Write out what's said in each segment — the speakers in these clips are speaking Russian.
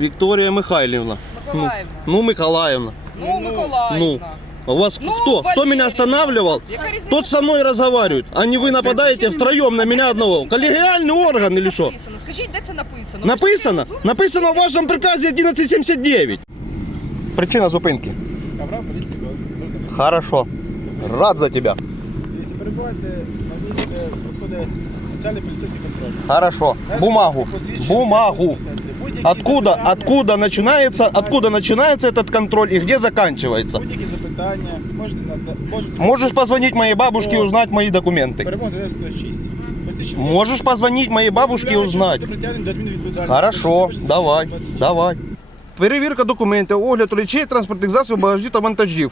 Вікторія Михайлівна. Ну, Миколаївна. ну Миколаївна. Ну, Миколаївна. У вас Ну, кто? Кто Валерий. меня останавливал? Яка різниця? Тот со мной разговаривает, а не вы нападаете втроем на меня одного. Коллегиальный орган или что? Написано. Скажіть, де це написано? Написано? Написано в вашем приказе 1179. Причина зупинки. Каврав поліції Володимир. Хорошо. Рад за тебя. Якщо перебуваєте на місці, де проходить спеціальний поліцейський контроль. Хорошо. Дайте Бумагу. посвідчення Бумагу. особистості. Будь-які Откуда, запитання- откуда начинается, откуда начинается этот контроль и где заканчивается? Будь-які запитання, можете, нада- можете Можешь позвонить моей бабушке и узнать мои документы. Перемога 96. Посвідчення Можешь позвонить моей бабушке и узнать. Будете притягнені до адмінвідповідальності. Хорошо, Стаття давай, 120. давай. Перевірка документів, огляд речей, транспортних засобів, багажів та вантажів.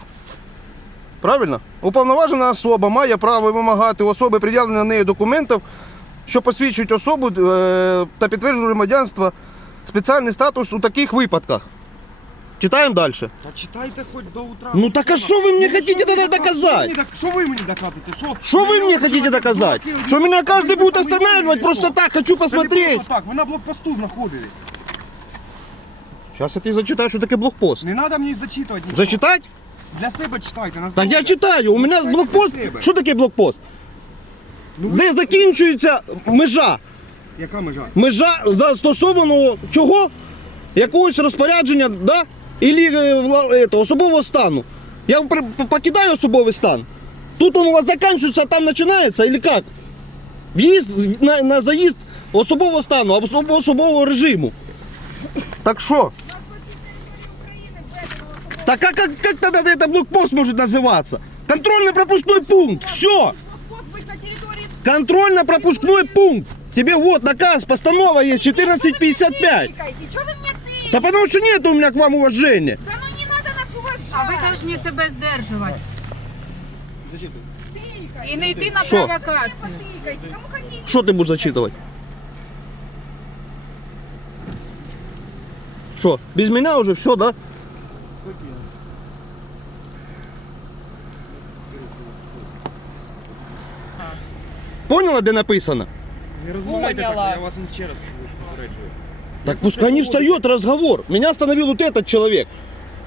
Правильно? Уповноважена особа має право вимагати у особи пред'явлення на неї документів, що посвідчують особу е, та підтверджують громадянство, спеціальний статус у таких випадках. Читаємо далі. Та читайте хоч до утра. Ну так а що ви мені Ну, хотите що ви тоді док- доказати? Що ви мені док- Що ви мені доказуєте? Що, Що ви мені хотите доказати? Що мене кожен буде останавливать просто так, хочу посмотреть. Так, ви на блокпосту знаходились. Зараз я тобі зачитаю, що таке блокпост. Не треба мені зачитувати нічого. Зачитати? Для себе читайте. на Так я здоров'я. читаю, у мене Читайте блокпост. для себе. Що таке блокпост? Ну, ви- Де закінчується межа? Яка межа? Межа застосованого чого? Якогось розпорядження, да? Ілі е, вла- ето, особового стану. Я при- покидаю особовий стан. Тут он у вас закінчується, а там починається, или як? В'їзд на, на заїзд особового стану, або особ- особового режиму. Так що? Так а как, как тогда это блокпост может называться? Контрольно-пропускной пункт. Все. Блокпост быть на території Контрольно-пропускной пункт. Тебе вот наказ, постанова есть 1455. Тикайте. Чого ви мене тикаєте? Да потому что нет у меня к вам уважения. Да ну не надо нас уважати. А ви повинні себе здержувати Зачитуйте. Тикайте. і не йти на Що? провокацію. Тикайте. Кому хотите. Что ты будешь зачитывать? Что, без меня уже все, да? Поняла, где написано? Не розмовляйте так, Поняла. я вас ще раз попереджую. Так пускай не встает разговор. Меня остановил вот этот человек.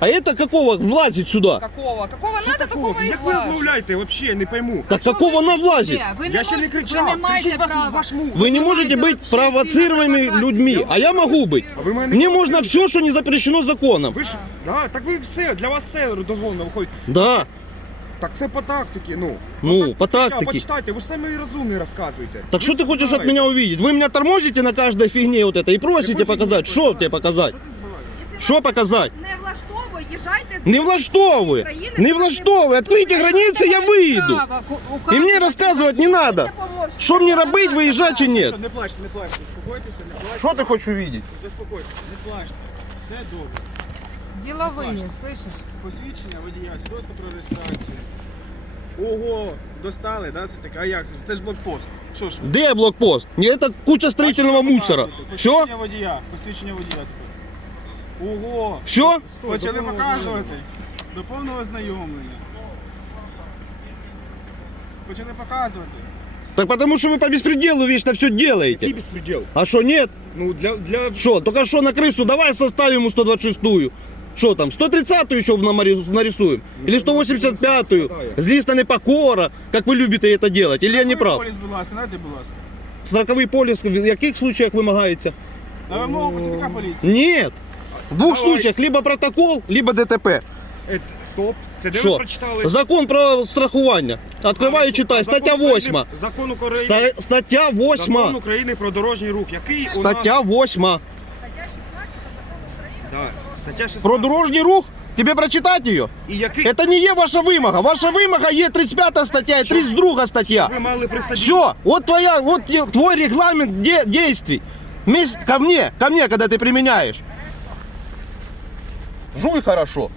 А это какого влазит сюда? Какого? Какого Що надо, такого? такого і Як ви влазь. розмовляєте? Взагалі не пойму. Так Чого какого ви она влазит? кричите? Ви не Я ще не можете- кричав. Ви не маєте Кричить вас, права. ваш муж. Вы не Вы можете маете быть вообще провоцируемыми идти на людьми, а я могу быть. А ви мене не Мне можно все, что не запрещено законом. Ви ж, да, так ви все, для вас все дозволено виходить. Да, Так це по тактиці, ну. ну, по Я, тактике. почитайте, ви ж самі розумні розказуєте. Так Ви что ты це хочешь от знаєте. меня увидеть? Вы меня тормозите на каждой фигне вот это и просите Якої показать. фігні? Что тебе показать? Что показать? Не влаштовує, їжджайте з Не влаштовывай. Не влаштовывай. Откройте границы, я выйду. Права, ку- И указувати мне рассказывать не надо. Что мне робить, выезжать и нет. Не плачте, не плачте. Успокойтеся, не плачте. Что ты хочешь увидеть? Заспокойтеся, не плачте. Все добре. Діловий, слышиш? Посвідчення водія, свідоцтво про реєстрацію. Ого, достали, да? Це таке. А як це? ж? Це ж блокпост. Що ж? ви? Где блокпост? Не, Это куча строительного Бачите, мусора. показуєте? Все? Посвідчення водія, посвідчення водія тепер. Ого, Все? почали показувати. До повного знайомлення. Почали показувати. Так потому что вы по беспределу вечно все Який делаете. безпреділ? А что нет? Ну, для, для... Что? Только что на крысу? Давай составим ему 126-ю. Что там? 130-ю еще намари- нарисуем? Или 185-ю? Злиста непокора, как вы любите это делать? Или я не прав? Поліс, будь ласка, дайте, будь ласка. Страховий поліс в яких случаях вимагається? На вимогу працівника поліції. Нет. В двух Давай. случаях либо протокол, либо ДТП. Е, стоп, це де Що? ви прочитали? Закон про страхування. Откриваю, читай. Закон Стаття України- 8. Закон України. Ста- Стаття Закон 8. України про дорожній рух. Який у нас... Стаття 8. Стаття 16. Про дорожній рух. Тебе прочитать її? І який... Это не є ваша вимога. Ваша вимога є 35 стаття і 32 стаття. Ви мали при собі... Все, вот твоя, вот те- твой регламент де- действий. Вместе- Ко мне, ко мне, когда ты применяешь. Жуй хорошо.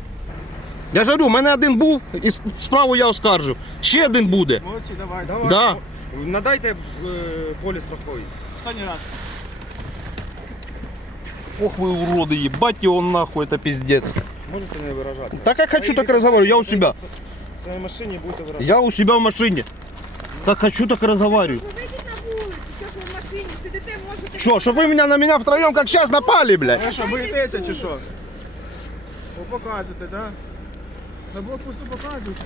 Я ж говорю, у мене один був, і с- справу я оскаржив. Ще один буде. Молодці, давай. Давай, Да. Надайте е, поліс страховий. Останній раз. Ох вы уроды, ебать его нахуй, это пиздец. Можете не виражати. Так как хочу, так и разговариваю, я у себя. В своїй машині будете виражати. Я у себя в машине. Как хочу, так и разговариваю. Ви вийдіть на вулицю, що ж ви в машині сидите, можете... Что, чтобы вы меня на меня втроем, как сейчас, напали, блядь? Ви що, боїтеся чи що? Ви показуєте, так? На блокпосту показуєте?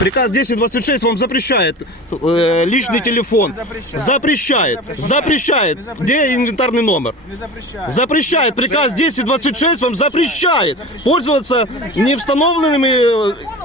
Приказ 1026 вам запрещает э, личный телефон. Запрещает. Запрещает. Запрещает. Не Где инвентарный номер? Не запрещає. Запрещает. Приказ 1026 вам запрещает пользоваться невстановленными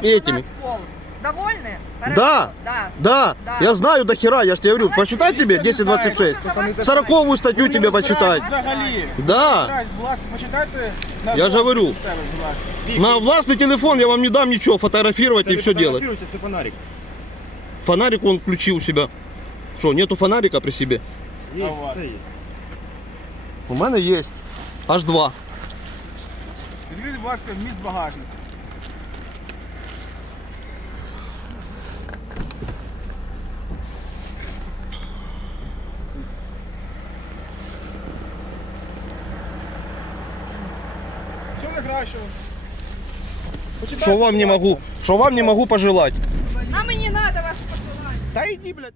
э, этими. 15 пол. Довольны? Хорошо. Да. Да. Да, Да. я знаю до хера, я ж тебе говорю, почитай тебе 1026. Сороковую статью тебе почитать. Взагалі. Да. Збираюсь, будь ласка, почитайте. на Я ж говорю. місцевих, будь ласка. На властный телефон я вам не дам ничего, фотографировать и все делать. Фотографируйте, це фонарик. Фонарик он включил у себя. Что, нету фонарика при себе? Є, А у вас? все є. У мене є. Аж два. Відкрийте, будь ласка, вміст багажника. Найкращого? Почитайте, Що вам не ласка. могу, що вам не могу пожелать. Нам и не надо иди, блядь.